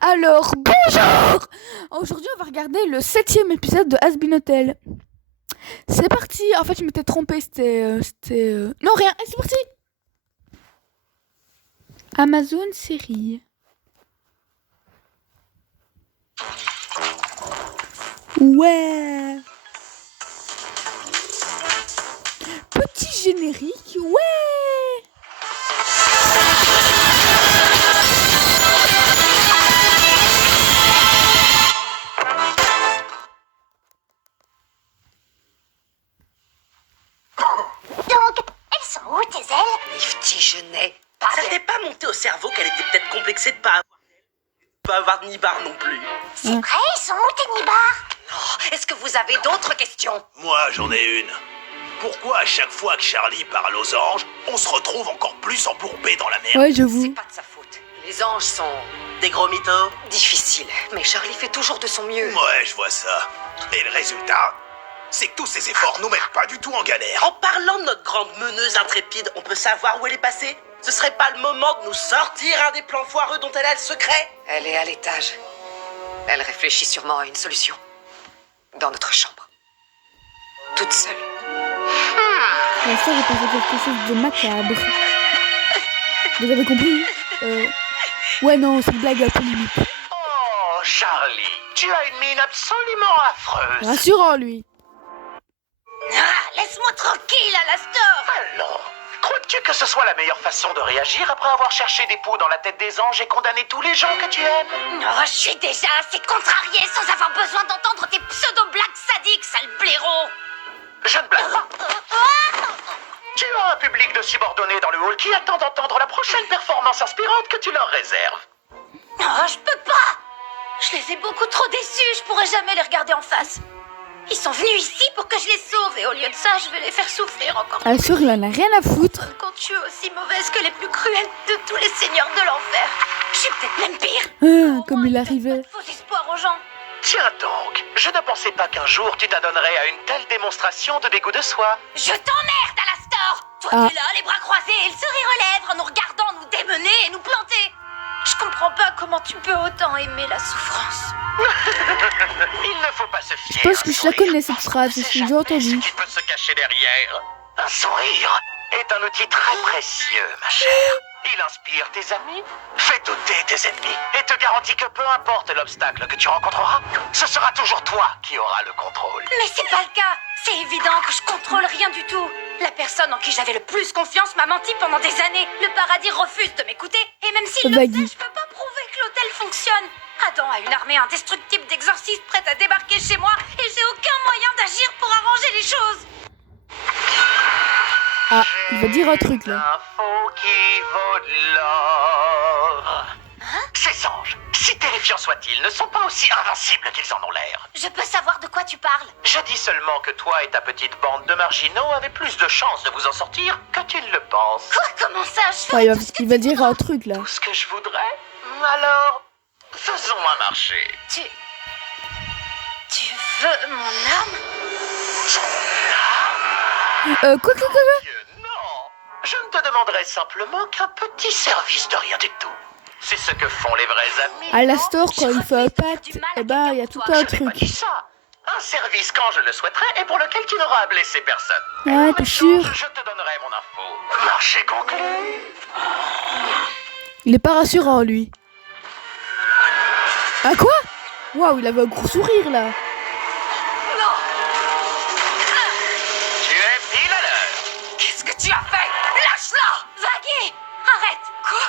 Alors, bonjour! Aujourd'hui, on va regarder le 7e épisode de Has Been Hotel. C'est parti! En fait, je m'étais trompée, Non, rien! Et c'est parti! Amazon série. Ouais! Petit générique, ouais! Donc, elles sont où tes ailes? Lifty, je n'ai pas. Ça t'est pas monté au cerveau qu'elle était peut-être complexée de pas avoir de nibar non plus. C'est vrai, elles sont où tes nibards? Non, est-ce que vous avez d'autres questions? Moi, j'en ai une. Pourquoi à chaque fois que Charlie parle aux anges, on se retrouve encore plus embourbé dans la merde? Ouais, C'est j'avoue. pas de sa faute. Les anges sont des gros mythos. Difficiles. Mais Charlie fait toujours de son mieux. Ouais, je vois ça. Et le résultat, c'est que tous ces efforts nous mettent pas du tout en galère. En parlant de notre grande meneuse intrépide, on peut savoir où elle est passée? Ce serait pas le moment de nous sortir un des plans foireux dont elle a le secret? Elle est à l'étage. Elle réfléchit sûrement à une solution. Dans notre chambre. Toute seule. La sœur est passée quelque chose de macabre. Vous avez compris? Ouais, non, c'est une blague un peu limite. Oh, Charlie, tu as une mine absolument affreuse. Rassurant, lui. Ah, laisse-moi tranquille, Alastor! Alors, crois-tu que ce soit la meilleure façon de réagir après avoir cherché des poux dans la tête des anges et condamné tous les gens que tu aimes? Oh, je suis déjà assez contrariée sans avoir besoin d'entendre tes pseudo-blagues sadiques, sale blaireau! Je ne blague pas. Tu as un public de subordonnés dans le hall qui attend d'entendre la prochaine performance inspirante que tu leur réserves. Oh, je peux pas! Je les ai beaucoup trop déçus, je pourrais jamais les regarder en face. Ils sont venus ici pour que je les sauve, et au lieu de ça, je vais les faire souffrir encore La plus. sœur, il en a rien à foutre. Quand tu es aussi mauvaise que les plus cruels de tous les seigneurs de l'enfer. Je suis peut-être même pire. Comme il arrivait. Faux espoir aux gens. Tiens donc, je ne pensais pas qu'un jour tu t'adonnerais à une telle démonstration de dégoût de soi. Je t'emmerde, Alastor! Toi, Ah. t'es là, les bras croisés et le sourire aux lèvres, en nous regardant nous démener et nous planter. Je comprends pas comment tu peux autant aimer la souffrance. Il ne faut pas se fier. Je pense à un que je la sourire. connais, cette On phrase, ne sait je l'ai déjà jamais entendue. ce qui peut se cacher derrière. Un sourire est un outil très précieux, ma chère. Il inspire tes amis, fait douter tes ennemis, et te garantit que peu importe l'obstacle que tu rencontreras, ce sera toujours toi qui auras le contrôle. Mais c'est pas le cas. C'est évident que je contrôle rien du tout. La personne en qui j'avais le plus confiance m'a menti pendant des années. Le paradis refuse de m'écouter. Et même s'il le Vas-y. fait, je peux pas prouver que l'hôtel fonctionne. Adam a une armée indestructible d'exorcistes prête à débarquer chez moi et j'ai aucun moyen d'agir pour arranger les choses. Ah, il va dire un truc, là. L'info qui vaut de l'or. Ces anges, si terrifiants soient-ils, ne sont pas aussi invincibles qu'ils en ont l'air. Je peux savoir de quoi tu parles? Je dis seulement que toi et ta petite bande de marginaux avez plus de chances de vous en sortir que tu ne le penses. Quoi? Comment ça? Je fais Ouais, tout ce que il va tu dire dis. un truc, là. Tout ce que je voudrais? Alors, faisons un marché. Tu veux mon âme? Quoi? Non, je ne te demanderai simplement qu'un petit service de rien du tout. C'est ce que font les vrais amis. Alastor, quand il fait un refuse de faire pacte, du mal à eh ben, il y a quelqu'un tout pour un toi. Je n'ai pas truc. dit ça. Un service quand je le souhaiterais et pour lequel tu n'auras à blesser personne. Ouais, En t'es échange, sûr? Je te donnerai mon info. Marché conclu. Il est pas rassurant, lui. Ah, quoi? Waouh, il avait un gros sourire, là. Tu es pile à l'heure. Qu'est-ce que tu as fait? Lâche-la! Vaggy! Arrête! Quoi?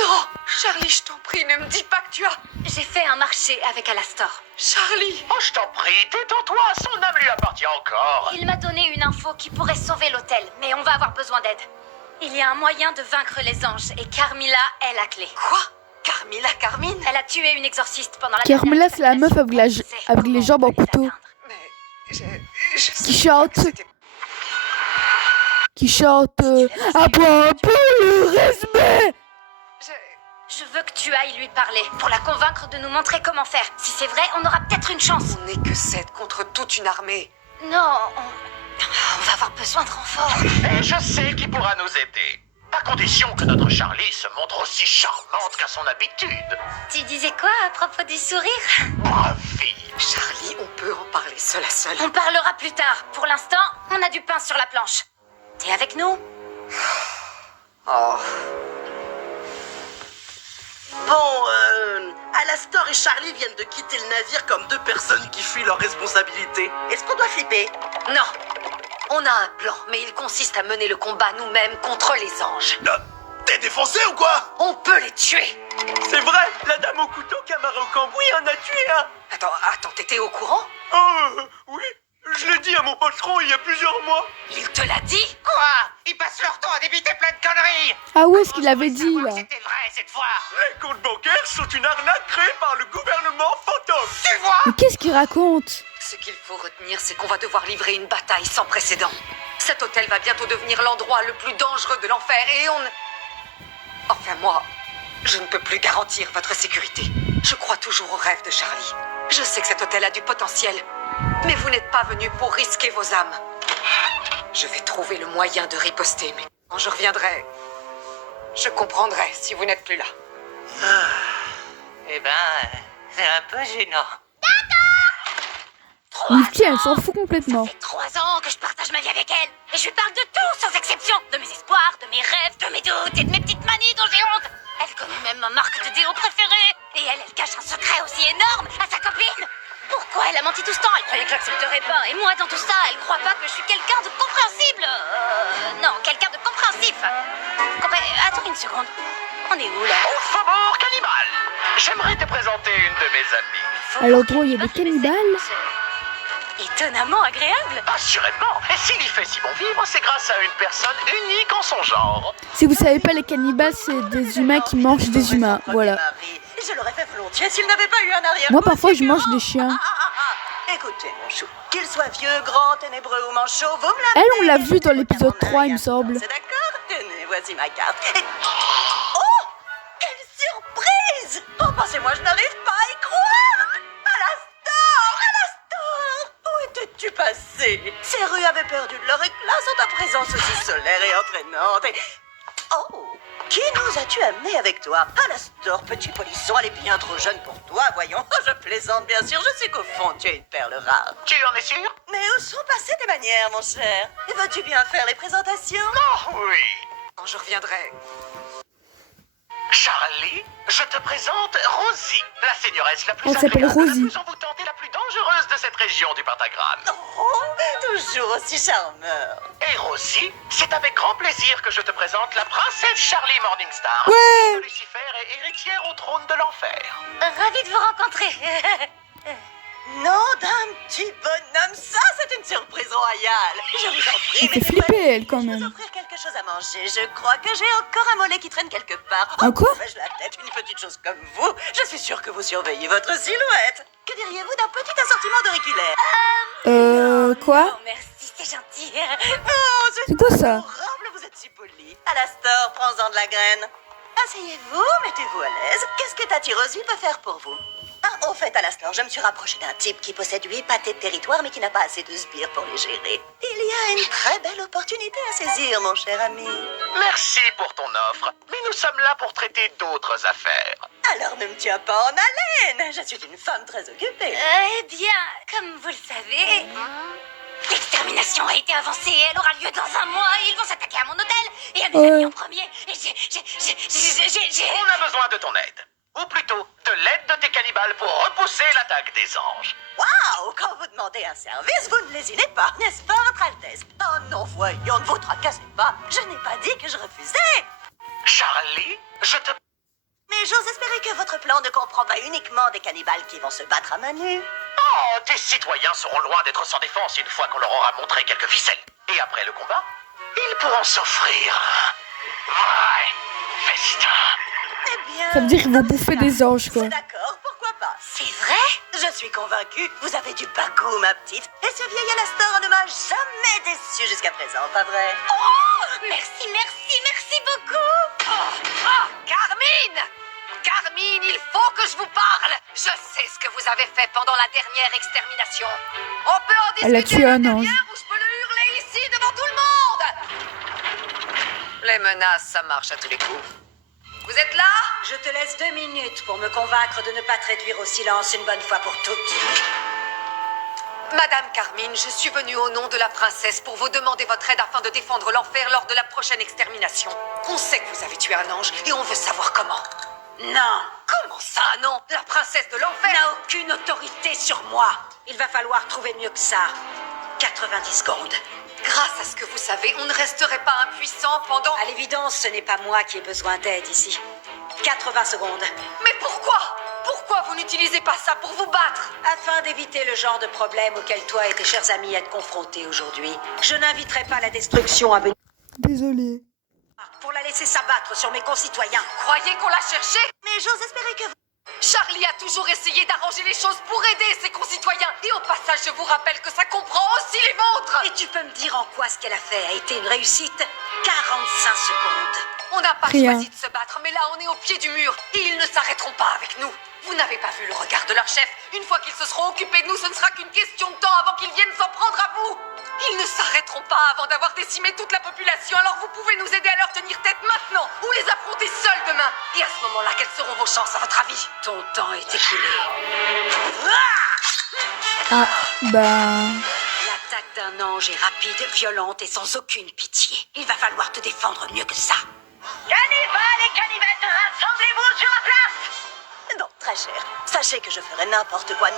Non, Charlie, je t'en prie, ne me dis pas que tu as... J'ai fait un marché avec Alastor. Charlie! Oh, je t'en prie, détends-toi, son âme lui appartient encore. Il m'a donné une info qui pourrait sauver l'hôtel, mais on va avoir besoin d'aide. Il y a un moyen de vaincre les anges et Carmilla est la clé. Quoi? Carmine? Elle a tué une exorciste pendant la Carmilla, dernière c'est la meuf avec les jambes en couteau. Mais je Qui chante. C'était- Qui chante. Un peu le respect! je- Je veux que tu ailles lui parler pour la convaincre de nous montrer comment faire. Si c'est vrai, on aura peut-être une chance. On n'est que 7 contre toute une armée. Non, on va avoir besoin de renfort. Et je sais qui pourra nous aider. à condition que notre Charlie se montre aussi charmante qu'à son habitude. Tu disais quoi à propos du sourire? Brave fille. Charlie, on peut en parler seul à seul. On parlera plus tard. Pour l'instant, on a du pain sur la planche. T'es avec nous? Oh. Bon, Alastor et Charlie viennent de quitter le navire comme deux personnes qui fuient leurs responsabilités. Est-ce qu'on doit flipper? Non. On a un plan, mais il consiste à mener le combat nous-mêmes contre les anges. T'es défoncé ou quoi? On peut les tuer. C'est vrai, la dame au couteau qui a marré au cambouis en a tué un. Attends, t'étais au courant? Oh, oui, je l'ai dit à mon patron il y a plusieurs mois. Il te l'a dit? Quoi? Ils passent leur temps à débiter plein de conneries. Ah ouais, ce qu'il avait dit là. C'était vrai cette fois. Les comptes bancaires sont une arnaque créée par le gouvernement fantôme. Tu vois? Mais qu'est-ce qu'il raconte? Ce qu'il faut retenir, c'est qu'on va devoir livrer une bataille sans précédent. Cet hôtel va bientôt devenir l'endroit le plus dangereux de l'enfer et on... Enfin, moi, je ne peux plus garantir votre sécurité. Je crois toujours au rêve de Charlie. Je sais que cet hôtel a du potentiel, mais vous n'êtes pas venus pour risquer vos âmes. Je vais trouver le moyen de riposter, mais quand je reviendrai, je comprendrai si vous n'êtes plus là. Eh ben, c'est un peu gênant. Misty, elle s'en fout complètement. Ça fait 3 ans que je partage ma vie avec elle. Et je lui parle de tout, sans exception. De mes espoirs, de mes rêves, de mes doutes et de mes petites manies dont j'ai honte. Elle connaît même ma marque de déo préférée. Et elle cache un secret aussi énorme à sa copine. Pourquoi elle a menti tout ce temps? Elle croyait que j'accepterais pas. Et moi, dans tout ça, elle croit pas que je suis quelqu'un de compréhensible. Non, quelqu'un de compréhensif. Attends une seconde. On est où, là? Au faubourg cannibale. J'aimerais te présenter une de mes amies. À l'endroit où il y a des cannibales. Étonnamment agréable. Assurément. Et s'il y fait si bon vivre, c'est grâce à une personne unique en son genre. Si vous savez pas, les cannibales, c'est des humains qui mangent des humains. Voilà. Je l'aurais fait volontiers s'il n'avait pas eu un arrière. Moi, parfois, je mange des chiens. Écoutez, mon chou, qu'il soit vieux, grand, ténébreux ou manchot, vous me l'avez. Elle, on l'a vu dans l'épisode 3, il me semble. C'est d'accord? Tenez, voici ma carte. Oh! Quelle surprise! Oh, pensez-moi, je n'arrive pas à y croire! Alastor! Où étais-tu passé? Ces rues avaient perdu de leur éclat sans ta présence aussi solaire et entraînante. Oh! Qui nous as-tu amené avec toi? Alastor, petit polisson, elle est bien trop jeune pour toi, voyons. Je plaisante, bien sûr, je sais qu'au fond, tu es une perle rare. Tu en es sûr? Mais où sont passées tes manières, mon cher? Veux-tu bien faire les présentations? Oh oui. Quand je reviendrai, Charlie, je te présente Rosie, la seigneuresse la plus Elle s'appelle agréable, Rosie. la plus envoûtante et la plus dangereuse de cette région du pentagramme. Oh, toujours aussi charmeur. Et Rosie, c'est avec grand plaisir que je te présente la princesse Charlie Morningstar, Ouais. fille de Lucifer et héritière au trône de l'enfer. Ravie de vous rencontrer. Non, d'un petit bonhomme, ça, c'est une surprise royale. Je vous en prie, Elle fait mes flipper, frères, elle, quand puis-je vous même. offrir quelque chose à manger? Je crois que j'ai encore un mollet qui traîne quelque part. Un quoi? Vais-je la tête, une petite chose comme vous? Je suis sûre que vous surveillez votre silhouette. Que diriez-vous d'un petit assortiment d'auriculaires? Quoi? Oh, merci, c'est gentil. Oh, C'est quoi ça? adorable, vous êtes si poli. Alastor, prends-en de la graine. Asseyez-vous, mettez-vous à l'aise. Qu'est-ce que Tati Rosie peut faire pour vous? Ah, au fait, Alastor, je me suis rapproché d'un type qui possède 8 pâtés de territoire, mais qui n'a pas assez de sbires pour les gérer. Il y a une très belle opportunité à saisir, mon cher ami. Merci pour ton offre, mais nous sommes là pour traiter d'autres affaires. Alors ne me tiens pas en haleine. Je suis une femme très occupée. Eh bien, comme vous le savez, l'extermination a été avancée et elle aura lieu dans 1 mois. Ils vont s'attaquer à mon hôtel et à mes amis en premier. Et j'ai... On a besoin de ton aide. Ou plutôt, de l'aide de tes cannibales pour repousser l'attaque des anges. Waouh! Quand vous demandez un service, vous ne lésinez pas, n'est-ce pas, Votre Altesse? Oh non, voyons, ne vous tracassez pas. Je n'ai pas dit que je refusais. Charlie, je te... Mais j'ose espérer que votre plan ne comprend pas uniquement des cannibales qui vont se battre à main nue. Oh, tes citoyens seront loin d'être sans défense une fois qu'on leur aura montré quelques ficelles. Et après le combat, ils pourront s'offrir un vrai festin. Eh bien... Ça veut dire qu'ils vont bouffer des anges, quoi. C'est d'accord, pourquoi pas? C'est vrai? Je suis convaincue, vous avez du bagou, ma petite. Et ce vieil Alastor ne m'a jamais déçu jusqu'à présent, pas vrai? Oh, merci beaucoup. Carmine! Carmine, il faut que je vous parle! Je sais ce que vous avez fait pendant la dernière extermination. On peut en discuter Elle a tué un derrière ange. ou je peux le hurler ici devant tout le monde! Les menaces, ça marche à tous les coups. Vous êtes là? Je te laisse 2 minutes pour me convaincre de ne pas te réduire au silence une bonne fois pour toutes. Madame Carmine, je suis venue au nom de la princesse pour vous demander votre aide afin de défendre l'enfer lors de la prochaine extermination. On sait que vous avez tué un ange et on veut savoir comment. Non, Comment ça, non? La princesse de l'enfer n'a aucune autorité sur moi. Il va falloir trouver mieux que ça. 90 secondes. Grâce à ce que vous savez, on ne resterait pas impuissant pendant... À l'évidence, ce n'est pas moi qui ai besoin d'aide ici. 80 secondes. Mais pourquoi? Pourquoi vous n'utilisez pas ça pour vous battre? Afin d'éviter le genre de problème auquel toi et tes chers amis êtes confrontés aujourd'hui, je n'inviterai pas la destruction à venir Désolée. pour la laisser s'abattre sur mes concitoyens. Croyez qu'on l'a cherché? Mais j'ose espérer que... Charlie a toujours essayé d'arranger les choses pour aider ses concitoyens. Et au passage, je vous rappelle que ça comprend aussi les vôtres. Et tu peux me dire en quoi ce qu'elle a fait a été une réussite? 45 secondes. On n'a pas Rien. choisi de se battre, mais là, on est au pied du mur. Et ils ne s'arrêteront pas avec nous. Vous n'avez pas vu le regard de leur chef. Une fois qu'ils se seront occupés de nous, ce ne sera qu'une question de temps avant qu'ils viennent s'en prendre à vous. Ils ne s'arrêteront pas avant d'avoir décimé toute la population. Alors vous pouvez nous aider à leur tenir tête maintenant ou les affronter seuls demain. Et à ce moment-là, quelles seront vos chances à votre avis? Ton temps est écoulé. Ah, bah... L'attaque d'un ange est rapide, violente et sans aucune pitié. Il va falloir te défendre mieux que ça. Cannibales et cannibettes, rassemblez-vous sur la place! Non, très cher. Sachez que je ferai n'importe quoi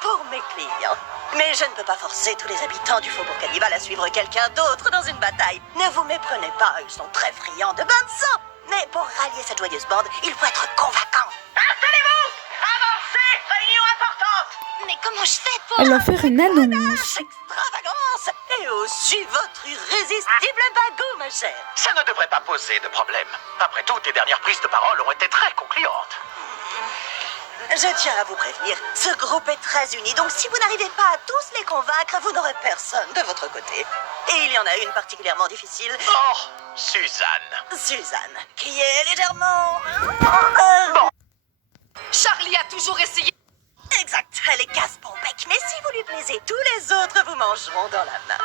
pour mes clients. Mais je ne peux pas forcer tous les habitants du faubourg cannibale à suivre quelqu'un d'autre dans une bataille. Ne vous méprenez pas, ils sont très friands de bain de sang. Mais pour rallier cette joyeuse bande, il faut être convaincant. Installez-vous! Avancez! Réunion importante! Mais comment je fais pour... Elle va faire une annonce. Extravagance et aussi votre irrésistible bagot, ma chère. Ça ne devrait pas poser de problème. Après tout, tes dernières prises de parole ont été très concluantes. Je tiens à vous prévenir, ce groupe est très uni, donc si vous n'arrivez pas à tous les convaincre, vous n'aurez personne de votre côté. Et il y en a une particulièrement difficile, Oh, Suzanne. Suzanne, qui est légèrement... Charlie a toujours essayé... Exact, elle est casse-bon bec, mais si vous lui plaisez, tous les autres vous mangeront dans la main.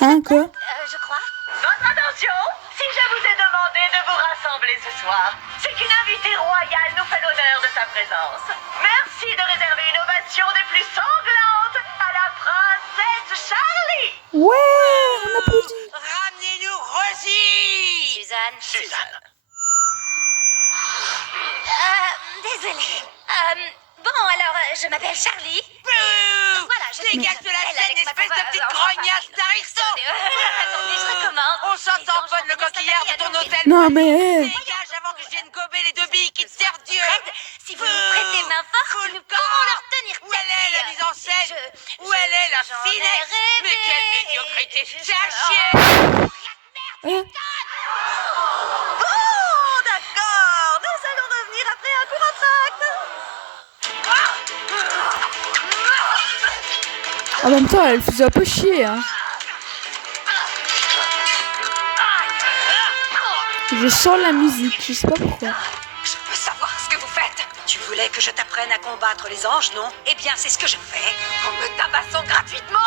Hein, quoi? je crois. Votre attention, si je vous ai demandé de vous rassembler ce soir, c'est qu'une invitée royale nous fait l'honneur de sa présence. Merci de réserver une ovation des plus sanglantes à la princesse Charlie. Ouais, on applaudit. Ramenez-nous Rosie. Suzanne. Suzanne. Désolée. Bon, alors, je m'appelle Charlie. Voilà, je suis Dégage de la scène, espèce de petite grognasse d'Aristo. Attendez, je recommence. On s'entend le coquillard de ton hôtel. Non, mais... Dégage avant que je vienne gober les 2 billes qui te servent Dieu. Fred, si vous nous prêtez main forte, nous pourrons leur tenir tête. Où elle est la mise en scène? Où elle est la j'en ai finesse? rêvé. Mais quelle médiocrité! C'est à Oh. chier! Hein? Bon, d'accord! Nous allons revenir après un court entracte! En même temps, elle faisait un peu chier, hein. Je sens la musique, je sais pas pourquoi. Je veux savoir ce que vous faites. Tu voulais que je t'apprenne à combattre les anges, non? Eh bien, c'est ce que je fais. En me tabassant gratuitement.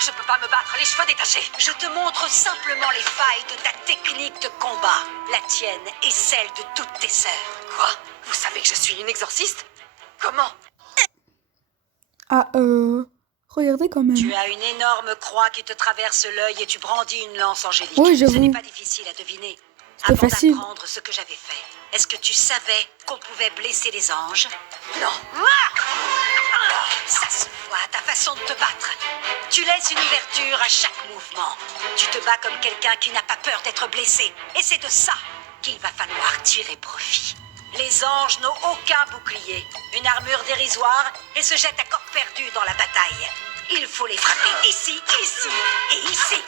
Je peux pas me battre les cheveux détachés. Je te montre simplement les failles de ta technique de combat. La tienne et celle de toutes tes sœurs. Quoi? Vous savez que je suis une exorciste? Comment? Ah, regardez quand même. Tu as une énorme croix qui te traverse l'œil et tu brandis une lance angélique. Oui, Ce j'avoue. n'est pas difficile à deviner. C'était Avant facile. d'apprendre ce que j'avais fait, est-ce que tu savais qu'on pouvait blesser les anges? Non. Ça se voit, ta façon de te battre. Tu laisses une ouverture à chaque mouvement. Tu te bats comme quelqu'un qui n'a pas peur d'être blessé. Et c'est de ça qu'il va falloir tirer profit. Les anges n'ont aucun bouclier, une armure dérisoire et se jettent à corps perdu dans la bataille. Il faut les frapper ici, ici et ici.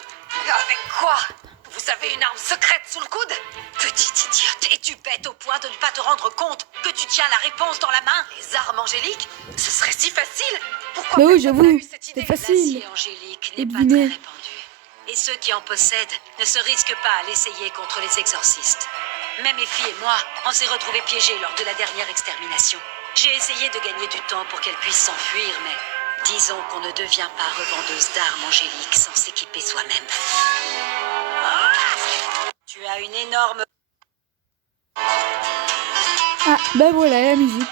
Avec quoi? Vous avez une arme secrète sous le coude? Petite idiote, es-tu bête au point de ne pas te rendre compte que tu tiens la réponse dans la main? Les armes angéliques? Ce serait si facile. Pourquoi Mais oui, personne n'a j'avoue, eu cette idée? c'est facile. L'acier angélique Et n'est pas deviner. très répandu. Et ceux qui en possèdent ne se risquent pas à l'essayer contre les exorcistes. Même Effie et moi, on s'est retrouvés piégés lors de la dernière extermination. J'ai essayé de gagner du temps pour qu'elle puisse s'enfuir, mais disons qu'on ne devient pas revendeuse d'armes angéliques sans s'équiper soi-même. Tu as une énorme... Ah, bah voilà la musique.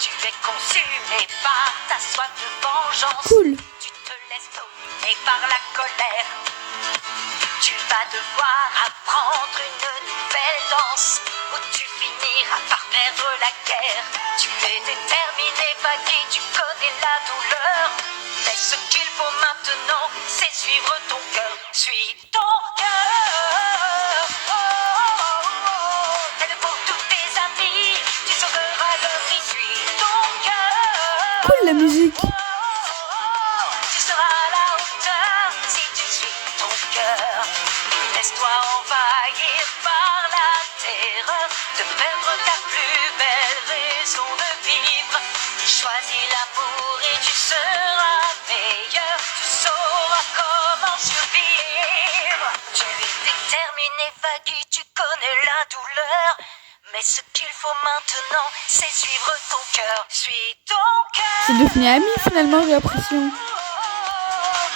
Tu es consumé par ta soif de vengeance. Cool. Tu te laisses dominer par la colère. Tu vas devoir apprendre une nouvelle danse où tu finiras par perdre la guerre. Tu es déterminé, Baggy, tu connais la douleur. Mais ce qu'il faut maintenant, c'est suivre ton cœur. Suis ton cœur. Oh, oh, oh, oh. Elle pour tous tes amis, tu sauveras leur vie. Suis ton cœur. Cool la musique. Tu seras à la hauteur si tu suis ton cœur. Laisse-toi envahir par la terreur de perdre ta plus belle raison de vivre. Choisis l'amour et tu seras meilleur. Tu sauras comment survivre. Tu es déterminé, Baggy, tu connais la douleur. Mais ce qu'il faut maintenant, c'est suivre ton cœur. Suis ton cœur. C'est devenu ami finalement, j'ai l'impression.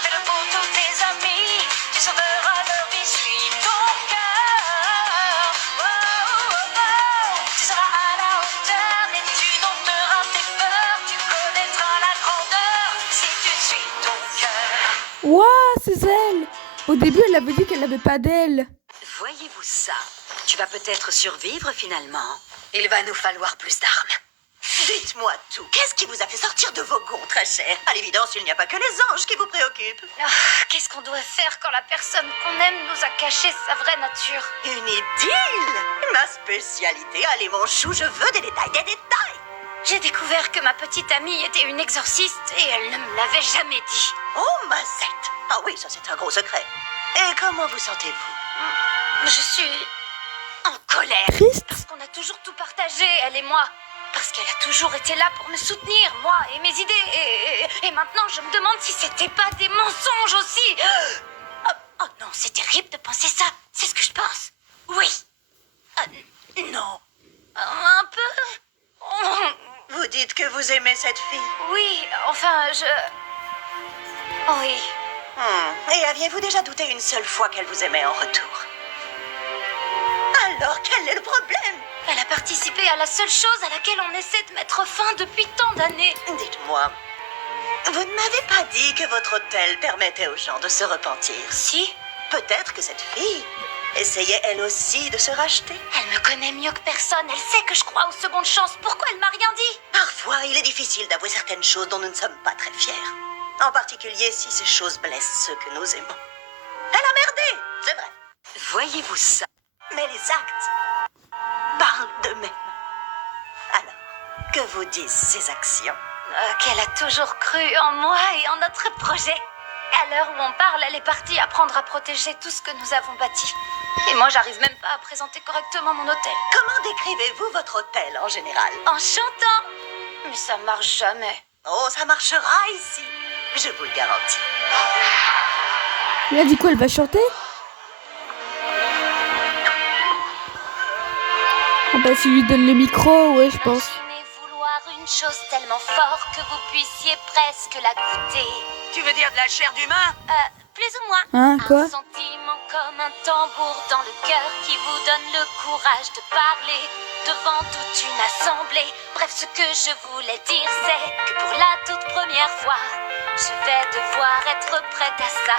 Fais-le pour tous tes amis, tu sauveras leur vie, suis ton cœur. Oh, oh, oh. Tu seras à la hauteur et tu dompteras tes peurs, tu connaîtras la grandeur si tu suis ton cœur. Waouh, c'est elle. Au début, elle avait dit qu'elle n'avait pas d'aile. Voyez-vous ça? Tu vas peut-être survivre finalement. Il va nous falloir plus d'armes. Dites-moi tout. Qu'est-ce qui vous a fait sortir de vos gonds, très cher? À l'évidence, il n'y a pas que les anges qui vous préoccupent. Ah, qu'est-ce qu'on doit faire quand la personne qu'on aime nous a caché sa vraie nature? Une idylle! Ma spécialité. Allez, mon chou, je veux des détails, des détails! J'ai découvert que ma petite amie était une exorciste et elle ne me l'avait jamais dit. Oh, Mazette! Ah oui, ça c'est un gros secret. Et comment vous sentez-vous? Je suis en colère. Triste. Parce qu'on a toujours tout partagé, elle et moi. Parce qu'elle a toujours été là pour me soutenir, moi et mes idées. Et maintenant, je me demande si c'était pas des mensonges aussi. Oh non, c'est terrible de penser ça. C'est ce que je pense. Oui. Non. Un peu. Oh, Vous dites que vous aimez cette fille. oui, enfin, oui. Et aviez-vous déjà douté une seule fois qu'elle vous aimait en retour? Alors, quel est le problème? Elle a participé à la seule chose à laquelle on essaie de mettre fin depuis tant d'années. Dites-moi, vous ne m'avez pas dit que votre hôtel permettait aux gens de se repentir. Si, Peut-être que cette fille essayait elle aussi de se racheter. elle me connaît mieux que personne. Elle sait que je crois aux secondes chances. Pourquoi elle m'a rien dit? Parfois, il est difficile d'avouer certaines choses dont nous ne sommes pas très fiers. En particulier si ces choses blessent ceux que nous aimons. Elle a merdé, c'est vrai. Voyez-vous ça? Mais les actes parlent d'eux-mêmes. Alors, que vous disent ces actions? Qu'elle a toujours cru en moi et en notre projet. À l'heure où on parle, elle est partie apprendre à protéger tout ce que nous avons bâti. Et moi, j'arrive même pas à présenter correctement mon hôtel. Comment décrivez-vous votre hôtel en général? En chantant. Mais ça marche jamais. Oh, ça marchera ici. Je vous le garantis. Il a dit quoi, elle va chanter? Ah bah s'il lui donne le micro, ouais je pense. Imaginez vouloir une chose tellement forte que vous puissiez presque la goûter. Tu veux dire de la chair d'humain? Plus ou moins. Hein, quoi? Un sentiment comme un tambour dans le cœur qui vous donne le courage de parler devant toute une assemblée. Bref, ce que je voulais dire, c'est que pour la toute première fois, je vais devoir être prête à ça.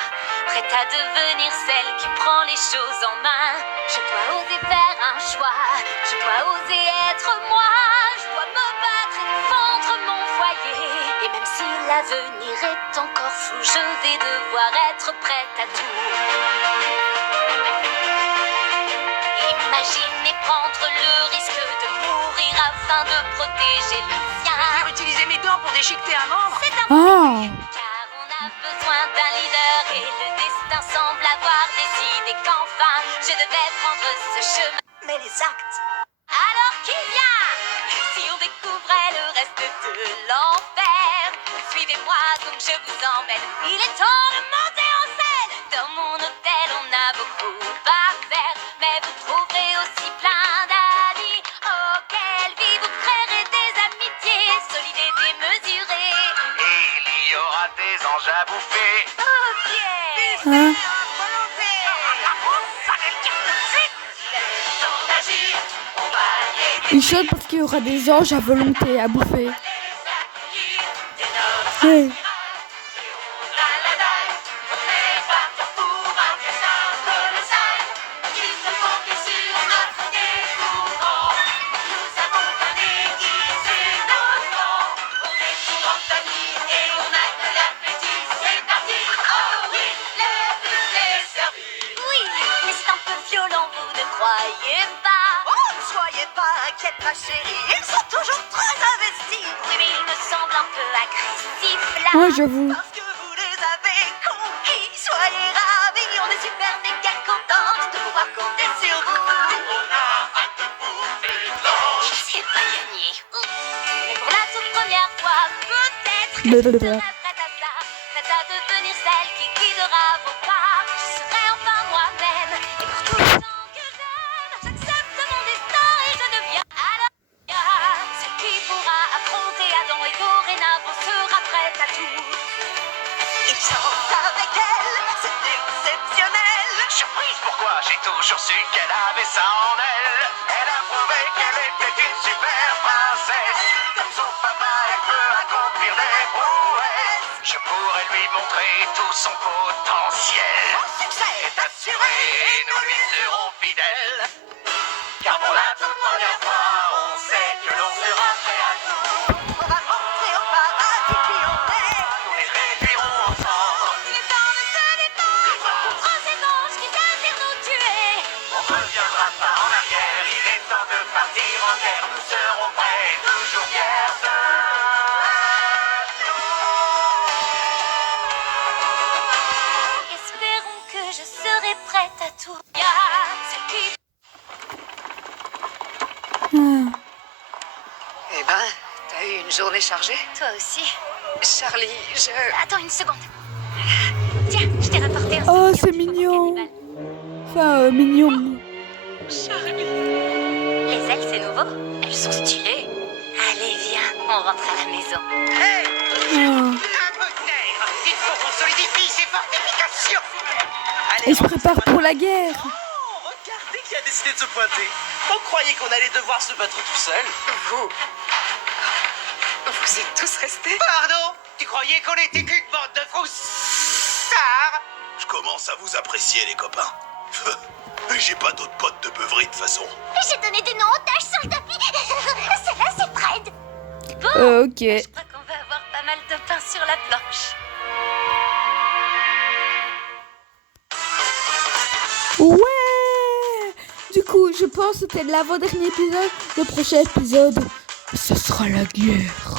Prête à devenir celle qui prend les choses en main. Je dois oser faire un choix. Je dois oser être moi. Je dois me battre et défendre mon foyer. Et même si l'avenir est encore flou, je vais devoir être prête à tout. Imaginez prendre le risque de mourir afin de protéger les siens. Je vais utiliser mes dents pour déchiqueter un membre? C'est un Ah. car on a besoin d'un leader et le destin semble avoir décidé qu'enfin je devais prendre ce chemin. Mais les actes, Alors qui vient? Si on découvrait le reste de l'enfer, suivez-moi donc je vous emmène. Il est temps de monter en scène. Dans mon hôtel on a beaucoup à faire, mais vous trouverez aussi plein d'amis. Oh quelle vie, vous créerez des amitiés solides et démesurées. Il y aura des anges à bouffer. Oh yeah. Hein? Il chante parce qu'il y aura des anges à volonté à bouffer. Ouais. Oui, mais c'est un peu violent, vous ne croyez pas? Oh, ne soyez pas inquiète, ma chérie. Ils sont toujours très investis. Oui, mais il me semble un peu agressif là. Ouais, j'avoue. Parce que vous les avez conquis. Soyez ravis, on est super méga contentes de pouvoir compter sur vous. C'est pas gagné. Mais pour la toute première fois, peut-être que je Blablabla. serai prête à ça. Prête à devenir celle qui guidera vos pas. Je serai enfin moi-même. Et pour tout le temps que j'aime, j'accepte mon destin et je deviens alors celle qui pourra affronter Adam et dorénavant sera prête à tout. Ils chantent avec elle, c'est exceptionnel. Surprise, pourquoi j'ai toujours su qu'elle avait ça en elle. Elle a prouvé qu'elle était une super princesse. Comme son papa, elle peut accomplir des prouesses. Je pourrais lui montrer tout son potentiel. Mon succès est assuré Et nous lui serons fidèles. Car pour la toute première fois, on sait que l'on sera prêt à tout. On va rentrer au paradis qui on est. Nous les réduirons ensemble. Le temps ne se défend contre ces anges qui désirent nous tuer. On reviendra pas en arrière. Il est temps de partir en guerre. Nous serons prêts, toujours fiers de Espérons que je serai prête à tout. Ya, celle qui Ah. Eh ben, t'as eu une journée chargée? toi aussi. Charlie, Attends une seconde. Tiens, je t'ai rapporté un Oh, souvenir c'est du faubourg mignon. Cannibal. Enfin, mignon. Les ailes, c'est nouveau. Elles sont stylées. Allez, viens, on rentre à la maison. Ah. Il faut qu'on solidifie ses fortifications. Elle se prépare pour la guerre. Oh, regardez qui a décidé de se pointer. On croyait qu'on allait devoir se battre tout seul. vous êtes tous restés? Pardon? Tu croyais qu'on était qu'une bande de froussards? Je commence à vous apprécier, les copains. J'ai pas d'autres potes de beuverie de toute façon. J'ai donné des noms aux tâches sur le tapis. Celle-là, c'est Fred. Ok. Je crois qu'on va avoir pas mal de pain sur la planche. Ouais. Du coup, je pense que c'était l'avant-dernier épisode. Le prochain épisode, ce sera la guerre.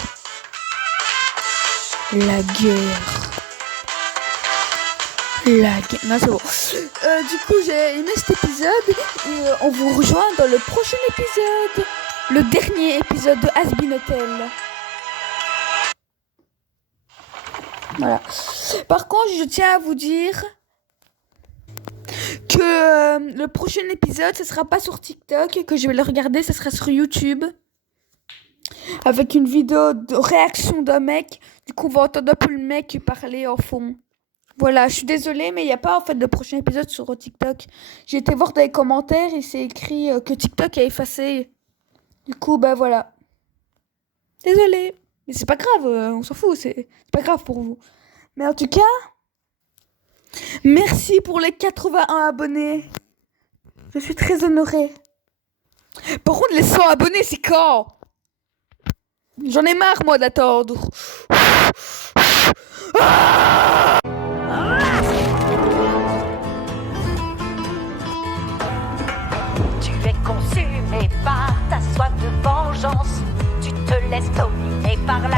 La guerre. La guerre. Non, c'est bon. Du coup, j'ai aimé cet épisode. Et on vous rejoint dans le prochain épisode. Le dernier épisode de Has Been Hotel. Voilà. Par contre, je tiens à vous dire que le prochain épisode, ce sera pas sur TikTok, que je vais le regarder, ce sera sur YouTube. Avec une vidéo de réaction d'un mec. Du coup, on va entendre un peu le mec parler en fond. Voilà, je suis désolée, mais il n'y a pas en fait de prochain épisode sur TikTok. J'ai été voir dans les commentaires et c'est écrit que TikTok a effacé. Du coup, bah voilà. Désolée. Mais c'est pas grave, on s'en fout, c'est pas grave pour vous. Mais en tout cas, merci pour les 81 abonnés. Je suis très honorée. Par contre, les 100 abonnés, c'est quand? J'en ai marre, moi, d'attendre. Tu es consumé par ta soif de vengeance. Tu te laisses dominer par la